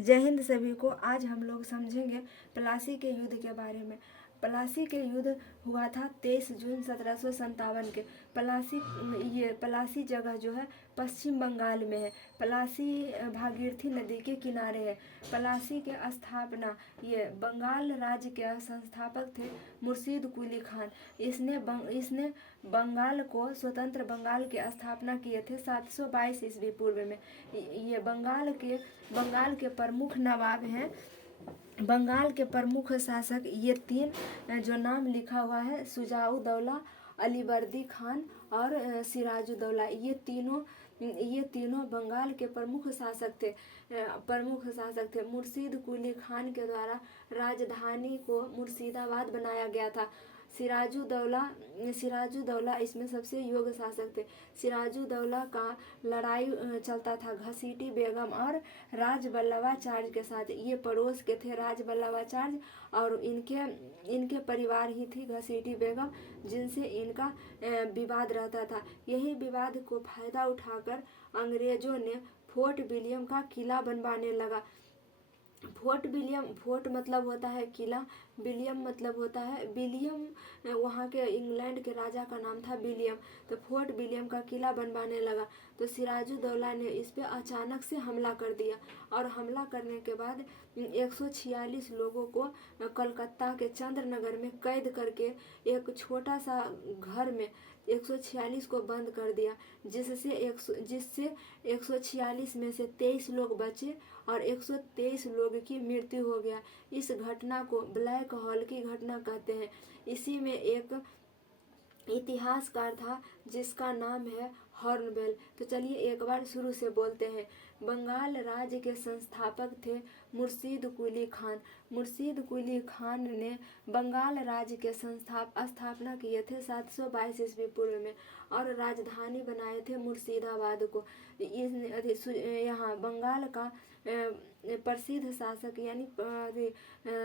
जय हिंद सभी को। आज हम लोग समझेंगे प्लासी के युद्ध के बारे में। प्लासी के युद्ध हुआ था 23 जून 1757 के। प्लासी जगह जो है पश्चिम बंगाल में है। प्लासी भागीरथी नदी के किनारे है। प्लासी के स्थापना ये बंगाल राज्य के संस्थापक थे मुर्शीद कुली खान। इसने बंगाल को स्वतंत्र बंगाल की स्थापना किए थे 722 ईस्वी पूर्व में। ये बंगाल के प्रमुख नवाब हैं। बंगाल के प्रमुख शासक ये तीन जो नाम लिखा हुआ है, शुजाउद्दौला, अलीवर्दी खान और सिराजुद्दौला, ये तीनों बंगाल के प्रमुख शासक थे। मुर्शीद कुली खान के द्वारा राजधानी को मुर्शिदाबाद बनाया गया था। सिराजुद्दौला इसमें सबसे योग्य शासक थे। सिराजुद्दौला का लड़ाई चलता था घसीटी बेगम और राजबल्लभाचार्य के साथ। ये पड़ोस के थे राजबल्लभाचार्य और इनके परिवार ही थी घसीटी बेगम, जिनसे इनका विवाद रहता था। यही विवाद को फायदा उठाकर अंग्रेजों ने फोर्ट विलियम का किला बनवाने लगा। फोर्ट मतलब होता है किला, विलियम मतलब होता है विलियम, वहाँ के इंग्लैंड के राजा का नाम था विलियम। तो फोर्ट विलियम का किला बनवाने लगा। तो सिराजुद्दौला ने इस पे अचानक से हमला कर दिया और हमला करने के बाद 146 लोगों को कलकत्ता के चंद्रनगर में कैद करके एक छोटा सा घर में 146 को बंद कर दिया, जिससे 146 में से 23 लोग बचे और 123 लोग की मृत्यु हो गया। इस घटना को ब्लैक हॉल की घटना कहते हैं। इसी में एक इतिहासकार था जिसका नाम है हॉर्नबिल। तो चलिए एक बार शुरू से बोलते हैं। बंगाल राज्य के संस्थापक थे मुर्शीद कुली खान। मुर्शीद कुली खान ने बंगाल राज्य के स्थापना किए थे 722 ईस्वी पूर्व में और राजधानी बनाए थे मुर्शिदाबाद को। यहाँ बंगाल का प्रसिद्ध शासक यानी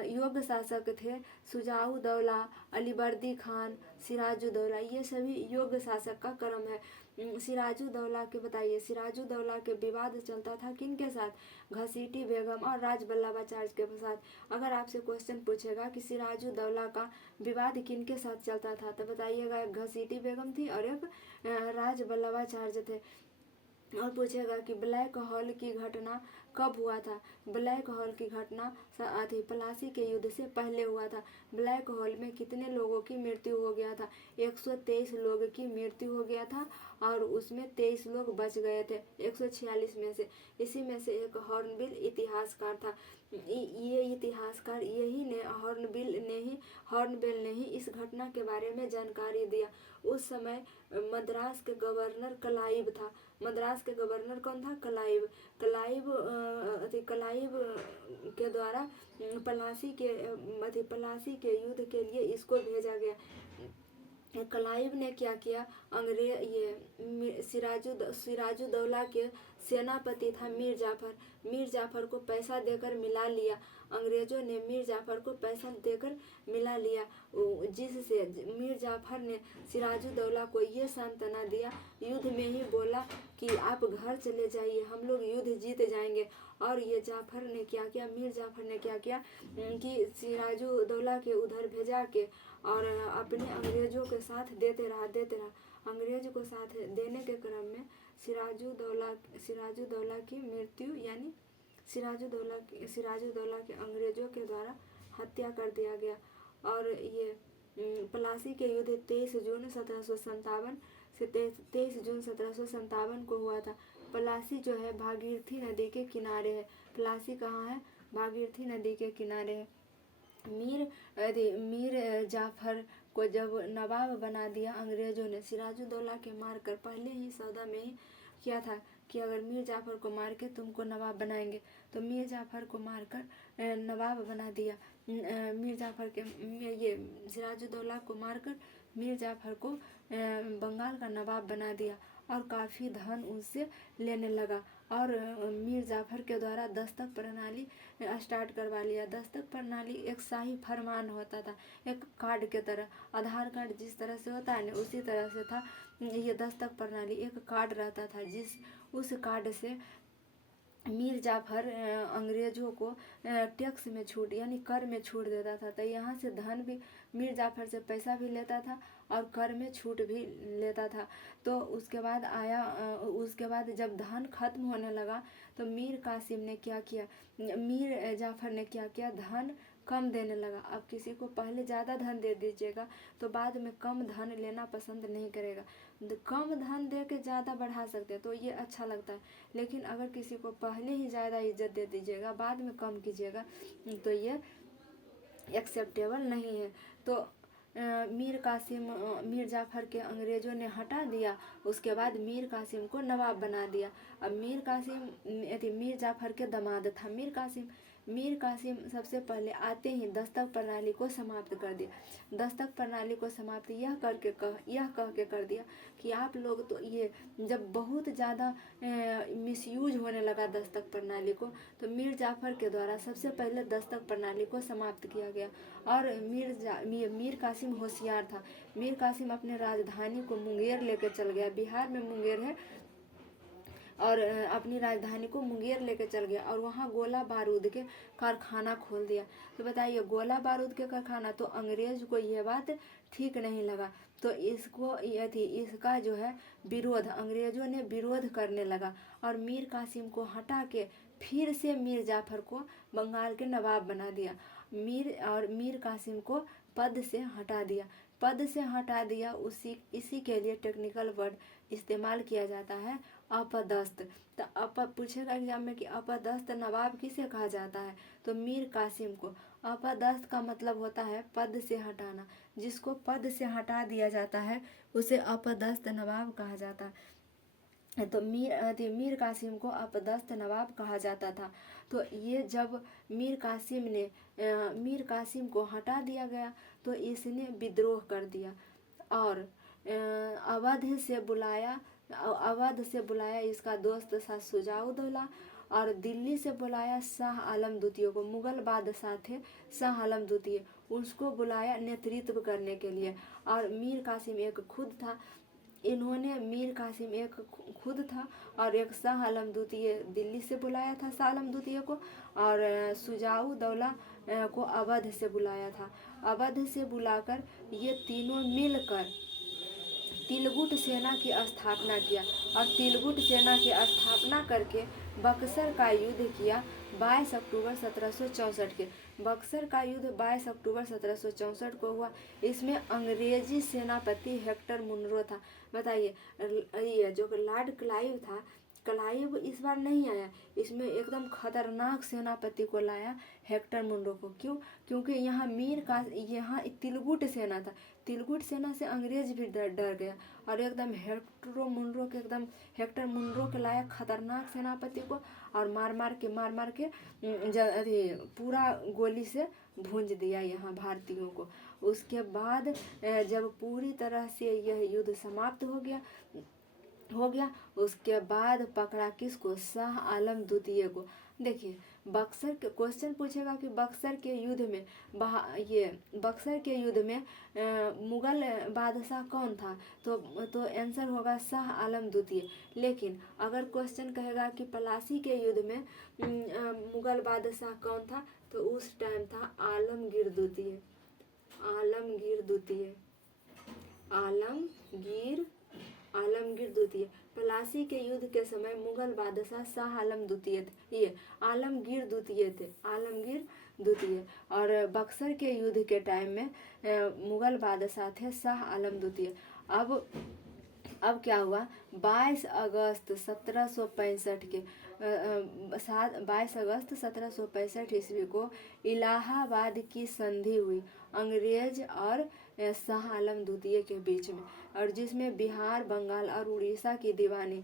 योग्य शासक थे शुजाउद्दौला, अलीवर्दी खान, सिराजुद्दौला, ये सभी योग्य शासक का क्रम है। सिराजुद्दौला के बताइए, सिराजुद्दौला के विवाद चलता था किनके साथ? घसीटी बेगम और राजबल्लभाचार्य के साथ। अगर आपसे क्वेश्चन पूछेगा कि सिराजुद्दौला का विवाद किनके साथ चलता था, तो बताइएगा एक घसीटी बेगम थी और एक राजबल्लभाचार्य थे। और पूछेगा कि ब्लैक हॉल की घटना कब हुआ था? ब्लैक हॉल की घटना प्लासी के युद्ध से पहले हुआ था। ब्लैक हॉल में कितने लोगों की मृत्यु हो गया था? 123 लोग की मृत्यु हो गया था और उसमें 23 लोग बच गए थे 146 में से। इसी में से एक हॉर्नबिल इतिहासकार था। ये इतिहासकार हॉर्नबिल ने ही इस घटना के बारे में जानकारी दिया। उस समय मद्रास के गवर्नर क्लाइव था। मद्रास के गवर्नर कौन था? क्लाइव के द्वारा प्लासी के युद्ध के लिए इसको भेजा गया। क्लाइव ने क्या किया? सिराजुद्दौला के सेनापति था मीर जाफर को पैसा देकर मिला लिया। अंग्रेजों ने मीर जाफर को पैसा देकर मिला लिया, जिससे मीर जाफर ने सिराजुद्दौला को ये सांत्वना दिया, युद्ध में ही बोला कि आप घर चले जाइए, हम लोग युद्ध जीत जाएंगे। और ये जाफर ने क्या किया? मीर जाफर ने क्या किया कि सिराजुद्दौला के उधर भेजा के और अपने अंग्रेजों के साथ देते रहा। अंग्रेज को साथ देने के क्रम में सिराजुद्दौला की मृत्यु यानी सिराजुद्दौला के अंग्रेजों के द्वारा हत्या कर दिया गया। और ये प्लासी के युद्ध 23 जून 1757 को हुआ था। प्लासी जो है भागीरथी नदी के किनारे है। प्लासी कहाँ है? भागीरथी नदी के किनारे है। मीर जाफर को जब नवाब बना दिया अंग्रेजों ने, सिराजुद्दौला के मारकर पहले ही सौदा में ही किया था कि अगर मीर जाफर को मार के तुमको नवाब बनाएंगे, तो मीर जाफर को मारकर नवाब बना दिया। ये सिराजुद्दौला को मारकर मीर जाफर को बंगाल का नवाब बना दिया और काफ़ी धन उनसे लेने लगा और मीर जाफर के द्वारा दस्तक प्रणाली स्टार्ट करवा लिया। दस्तक प्रणाली एक शाही फरमान होता था, एक कार्ड के तरह। आधार कार्ड जिस तरह से होता है ना, उसी तरह से था ये दस्तक प्रणाली। एक कार्ड रहता था उस कार्ड से मीर जाफर अंग्रेजों को टैक्स में छूट यानी कर में छूट देता था। तो यहाँ से धन भी मीर जाफर से पैसा भी लेता था और कर में छूट भी लेता था। तो उसके बाद जब धन खत्म होने लगा तो मीर कासिम ने क्या किया, मीर जाफर ने क्या किया, धन कम देने लगा। अब किसी को पहले ज़्यादा धन दे दीजिएगा तो बाद में कम धन लेना पसंद नहीं करेगा। कम धन दे के ज़्यादा बढ़ा सकते हैं तो ये अच्छा लगता है, लेकिन अगर किसी को पहले ही ज़्यादा इज्जत दे दीजिएगा बाद में कम कीजिएगा तो ये एक्सेप्टेबल नहीं है। तो मीर जाफर के अंग्रेज़ों ने हटा दिया। उसके बाद मीर कासिम को नवाब बना दिया। अब मीर जाफर के दामाद था मीर कासिम सबसे पहले आते ही दस्तक प्रणाली को समाप्त कर दिया। दस्तक प्रणाली को समाप्त यह कह के कर दिया कि आप लोग तो ये जब बहुत ज़्यादा मिसयूज होने लगा दस्तक प्रणाली को, तो मीर जाफर के द्वारा सबसे पहले दस्तक प्रणाली को समाप्त किया गया। और मीर कासिम होशियार था। मीर कासिम अपने राजधानी को मुंगेर लेकर चल गया। बिहार में मुंगेर है, और अपनी राजधानी को मुंगेर लेकर चल गया और वहाँ गोला बारूद के कारखाना खोल दिया। तो बताइए, गोला बारूद के कारखाना, तो अंग्रेज को ये बात ठीक नहीं लगा। तो इसका जो है विरोध, अंग्रेजों ने विरोध करने लगा और मीर कासिम को हटा के फिर से मीर जाफर को बंगाल के नवाब बना दिया। मीर कासिम को पद से हटा दिया। इसी के लिए टेक्निकल वर्ड इस्तेमाल किया जाता है, अपदस्थ। तो पूछेगा एग्जाम में कि अपदस्थ नवाब किसे कहा जाता है, तो मीर कासिम को। अपदस्थ का मतलब होता है पद से हटाना। जिसको पद से हटा दिया जाता है उसे अपदस्थ नवाब कहा जाता है। तो मीर कासिम को अपदस्थ नवाब कहा जाता था। तो ये जब मीर कासिम को हटा दिया गया तो इसने विद्रोह कर दिया और अवध से बुलाया इसका दोस्त था शुजाउद्दौला, और दिल्ली से बुलाया शाह आलम द्वितीय को। मुगल बादशाह थे शाह आलम द्वितीय, उसको बुलाया नेतृत्व करने के लिए। और मीर कासिम एक खुद था और एक शाह आलम द्वितीय दिल्ली से बुलाया था शाह आलम द्वितीय को, और शुजाउद्दौला को अवध से बुलाया था। अवध से बुलाकर ये तीनों मिलकर तिलगुट सेना की स्थापना किया और तिलगुट सेना की स्थापना करके बक्सर का युद्ध किया 22 अक्टूबर 1764 के। बक्सर का युद्ध 22 अक्टूबर 1764 को हुआ। इसमें अंग्रेजी सेनापति हेक्टर मुनरो था। बताइए, ये जो लॉर्ड क्लाइव था, क्लाइव इस बार नहीं आया, इसमें एकदम खतरनाक सेनापति को लाया, हेक्टर मुनरो को। क्यों? क्योंकि यहाँ तिलगुट सेना था। तिलगुट सेना से अंग्रेज भी डर गया और एकदम हेक्टर मुनरो के लाया खतरनाक सेनापति को, और मार मार के पूरा गोली से भूंज दिया यहाँ भारतीयों को। उसके बाद जब पूरी तरह से यह युद्ध समाप्त हो गया, उसके बाद पकड़ा किसको? शाह आलम द्वितीय को। देखिए, बक्सर के क्वेश्चन पूछेगा कि बक्सर के युद्ध में मुगल बादशाह कौन था, तो आंसर होगा शाह आलम द्वितीय। लेकिन अगर क्वेश्चन कहेगा कि पलासी के युद्ध में मुगल बादशाह कौन था, तो उस टाइम था आलमगीर द्वितीय। आलमगीर द्वितीय। पलासी के युद्ध के समय मुगल बादशाह शाह आलम द्वितीय थे, ये आलमगीर द्वितीय। और बक्सर के युद्ध के टाइम में मुगल बादशाह थे शाह आलम द्वितीय। अब क्या हुआ? 22 अगस्त 1765 ईस्वी को इलाहाबाद की संधि हुई अंग्रेज और शाह आलम द्वितीय के बीच में, और जिसमें बिहार, बंगाल और उड़ीसा की दीवानी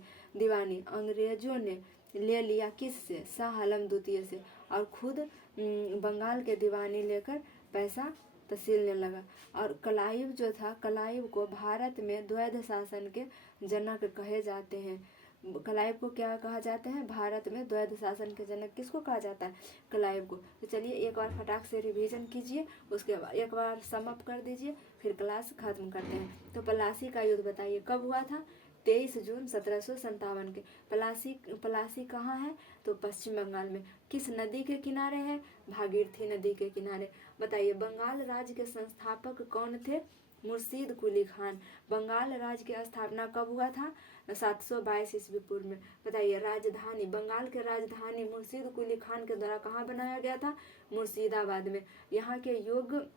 अंग्रेजों ने ले लिया। किससे? शाह आलम द्वितीय से। और खुद बंगाल के दीवानी लेकर पैसा तसीलने लगा। और क्लाइव को भारत में द्वैध शासन के जनक कहे जाते हैं। क्लाइव को क्या कहा जाता है? भारत में द्वैध शासन के जनक किसको कहा जाता है? क्लाइव को। तो चलिए एक बार फटाक से रिवीजन कीजिए, उसके बाद एक बार सम अप कर दीजिए, फिर क्लास खत्म करते हैं। तो पलासी का युद्ध बताइए कब हुआ था? 23 जून 1757 के। पलासी कहाँ है? तो पश्चिम बंगाल में। किस नदी के किनारे है? भागीरथी नदी के किनारे। बताइए बंगाल राज्य के संस्थापक कौन थे? मुर्शीद कुली खान। बंगाल राज्य की स्थापना कब हुआ था? 722 ईस्वी पूर्व में। बताइए राजधानी, बंगाल के राजधानी मुर्शीद कुली खान के द्वारा कहाँ बनाया गया था? मुर्शिदाबाद में। यहाँ के योग्य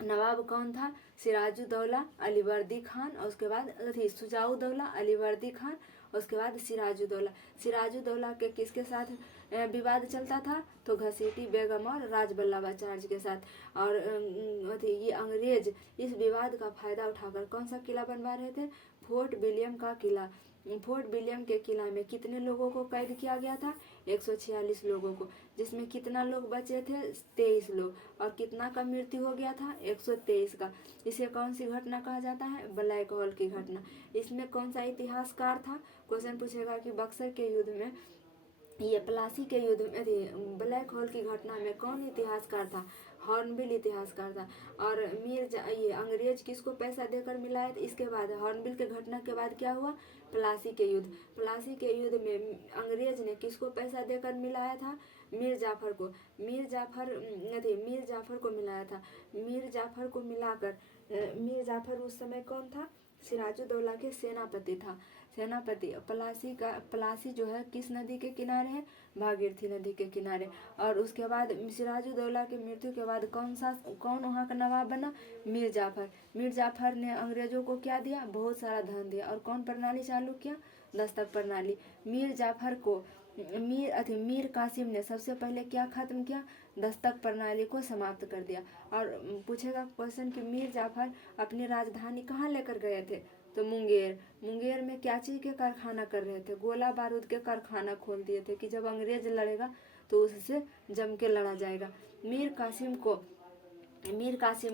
नवाब कौन था? सिराजुद्दौला अलीवर्दी खान, और उसके बाद शुजाउद्दौला अलीवर्दी खान, उसके बाद सिराजुद्दौला। सिराजुद्दौला के किसके साथ विवाद चलता था? तो घसीटी बेगम और राजबल्लभाचार्य के साथ। और ये अंग्रेज इस विवाद का फायदा उठाकर कौन सा किला बनवा रहे थे? फोर्ट विलियम का किला। फोर्ट विलियम के किला में कितने लोगों को कैद किया गया था? 146 लोगों को, जिसमें कितना लोग बचे थे? 23 लोग। और कितना का मृत्यु हो गया था? 123 का। इसे कौन सी घटना कहा जाता है? ब्लैक होल की घटना। इसमें कौन सा इतिहासकार था? क्वेश्चन पूछेगा कि बक्सर के युद्ध में, ये प्लासी के युद्ध में, ब्लैक होल की घटना में कौन इतिहासकार था? हॉर्नबिल इतिहासकार था। और ये अंग्रेज किसको पैसा देकर मिलाए? इसके बाद हॉर्नबिल के घटना के बाद क्या हुआ? प्लासी के युद्ध। प्लासी के युद्ध में अंग्रेज ने किसको पैसा देकर मिलाया था? मीर जाफर को। मीर जाफर को मिलाया था। मीर जाफर को मिलाकर, मीर जाफर उस समय कौन था? सिराजुद्दौला के सेनापति था। सेनापति। प्लासी जो है किस नदी के किनारे है? भागीरथी नदी के किनारे। और उसके बाद सिराजुद्दौला की मृत्यु के बाद कौन वहाँ का नवाब बना? मीर जाफर। मीर जाफर ने अंग्रेजों को क्या दिया? बहुत सारा धन दिया। और कौन प्रणाली चालू किया? दस्तक प्रणाली। मीर जाफर को मीर कासिम ने सबसे पहले क्या खत्म किया? दस्तक प्रणाली को समाप्त कर दिया। और पूछेगा क्वेश्चन कि मीर जाफर अपनी राजधानी कहाँ लेकर गए थे? तो मुंगेर। मुंगेर में क्या चीज़ के कारखाना कर रहे थे? गोला बारूद के कारखाना खोल दिए थे कि जब अंग्रेज लड़ेगा तो उससे जम के लड़ा जाएगा। मीर कासिम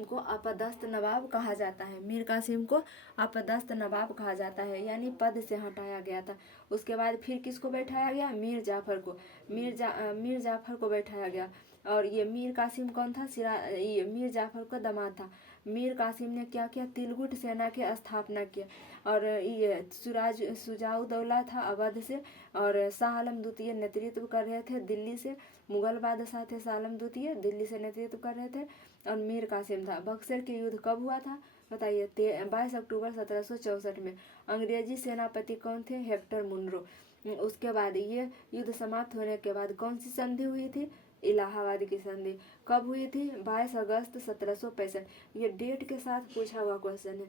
को अपदस्थ नवाब कहा जाता है। मीर कासिम को अपदस्थ नवाब कहा जाता है, यानी पद से हटाया गया था। उसके बाद फिर किसको बैठाया गया? मीर जाफर को। मीर जाफर को बैठाया गया। और ये मीर कासिम कौन था? ये मीर जाफर का दामाद था। मीर कासिम ने क्या किया? तिलगुट सेना की स्थापना किया। और ये शुजाउद्दौला था अवध से, और शाह आलम द्वितीय नेतृत्व कर रहे थे दिल्ली से। मुगल बादशाह थे शाह आलम द्वितीय, दिल्ली से नेतृत्व कर रहे थे। और मीर कासिम था। बक्सर के युद्ध कब हुआ था? बताइए 22 अक्टूबर 1764 में। अंग्रेजी सेनापति कौन थे? Hector Munro. उसके बाद ये युद्ध समाप्त होने के बाद कौन सी संधि हुई थी? इलाहाबाद की संधि। कब हुई थी? 22 अगस्त 1765। ये डेट के साथ पूछा हुआ क्वेश्चन है।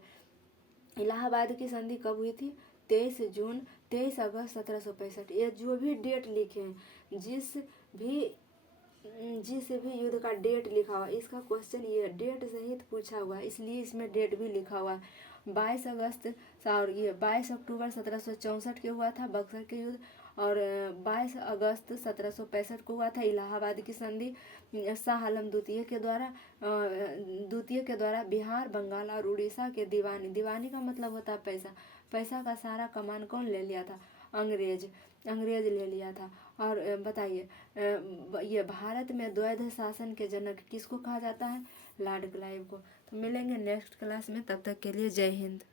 इलाहाबाद की संधि कब हुई थी? 23 अगस्त 1765। ये जो भी डेट लिखे हैं, जिस भी युद्ध का डेट लिखा हुआ, इसका क्वेश्चन ये डेट सहित पूछा हुआ है, इसलिए इसमें डेट भी लिखा हुआ है। 22 अक्टूबर 1764 के हुआ था बक्सर के युद्ध। और 22 अगस्त 1765 को हुआ था इलाहाबाद की संधि शाह आलम द्वितीय के द्वारा बिहार, बंगाल और उड़ीसा के दीवानी का मतलब होता है पैसा। पैसा का सारा कमान कौन ले लिया था? अंग्रेज ले लिया था। और बताइए ये भारत में द्वैध शासन के जनक किसको कहा जाता है? लॉर्ड क्लाइव को। तो मिलेंगे नेक्स्ट क्लास में, तब तक के लिए जय हिंद।